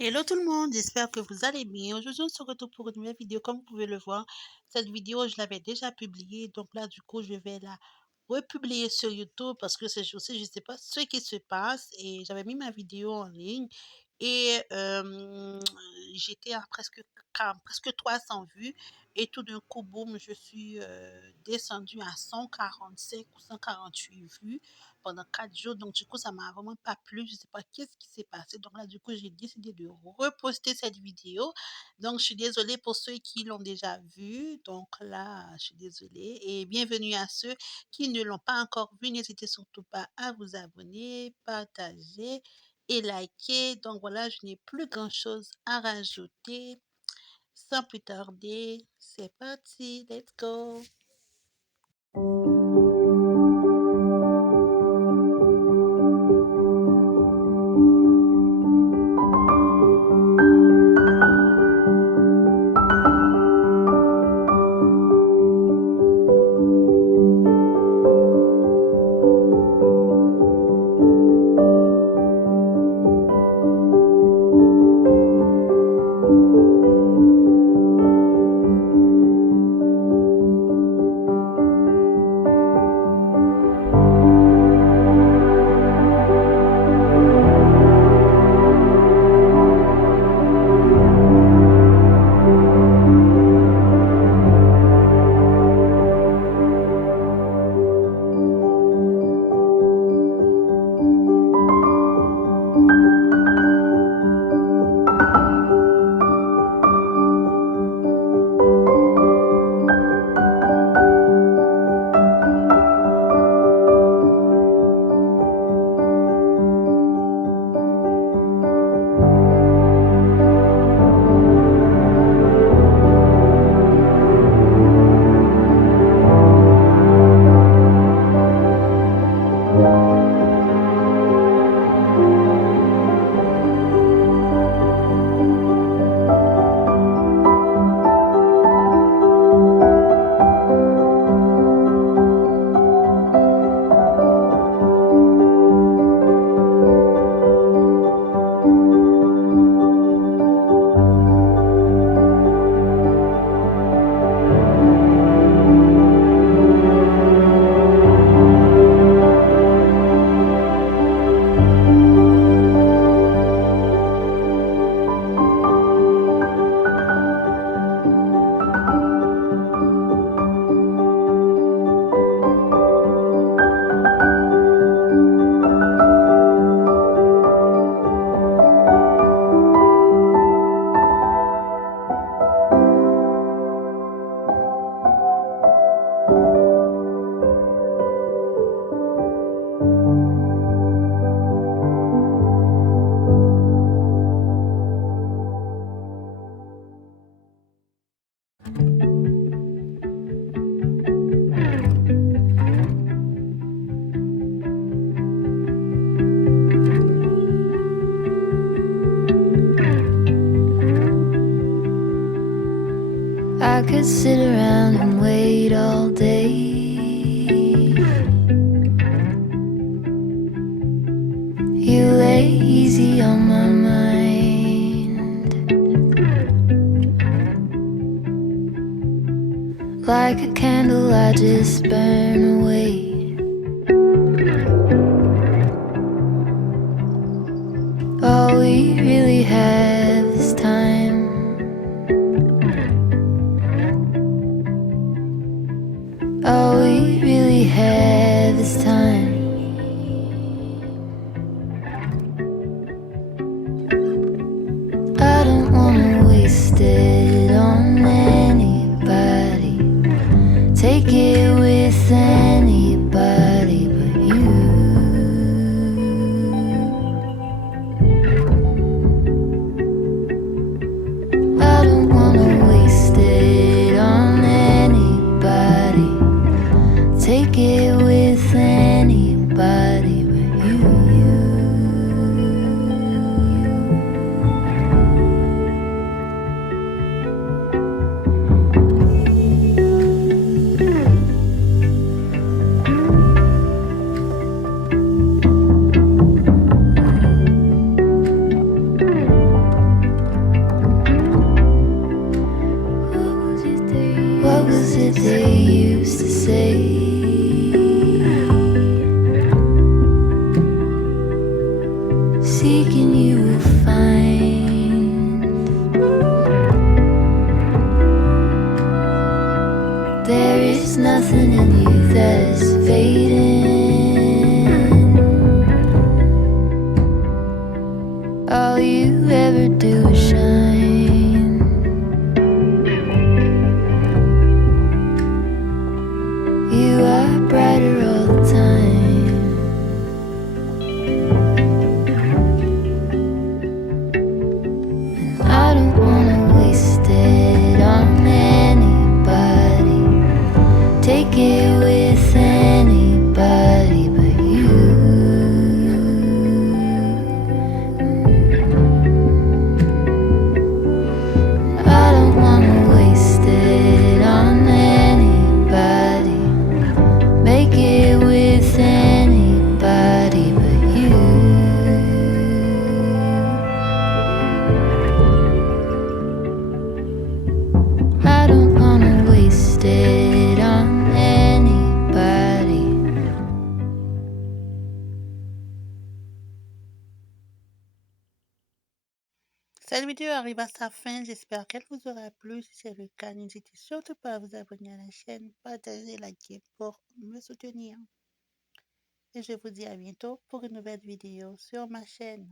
Hello tout le monde, j'espère que vous allez bien. Aujourd'hui, on se retrouve pour une nouvelle vidéo. Comme vous pouvez le voir, cette vidéo, je l'avais déjà publiée. Donc là, du coup, je vais la republier sur YouTube parce que ces jours-ci, je ne sais pas ce qui se passe. Et j'avais mis ma vidéo en ligne et j'étais à presque 300 vues. Et tout d'un coup, boum, je suis descendue à 145 ou 148 vues pendant 4 jours. Donc, du coup, ça m'a vraiment pas plu. Je sais pas qu'est-ce qui s'est passé. Donc là, du coup, j'ai décidé de reposter cette vidéo. Donc, je suis désolée pour ceux qui l'ont déjà vue. Donc là, je suis désolée. Et bienvenue à ceux qui ne l'ont pas encore vue. N'hésitez surtout pas à vous abonner, partager et liker. Donc voilà, je n'ai plus grand-chose à rajouter. Sans plus tarder, c'est parti. Let's go. I could sit around and wait all day. You lay easy on my mind, like a candle I just burn away. All we really have is time. All we really have is time. I don't wanna waste it on anybody. Take it with anybody. nothing in you that is fading. All you ever do is shine. You are brighter all the time. And I don't wanna waste it on anybody. Take it with anybody but you. I don't wanna waste it on anybody. Make it with anybody but you. I don't wanna waste it on anybody. Cette vidéo arrive à sa fin, j'espère qu'elle vous aura plu. Si c'est le cas, n'hésitez surtout pas à vous abonner à la chaîne, partager, liker pour me soutenir. Et je vous dis à bientôt pour une nouvelle vidéo sur ma chaîne.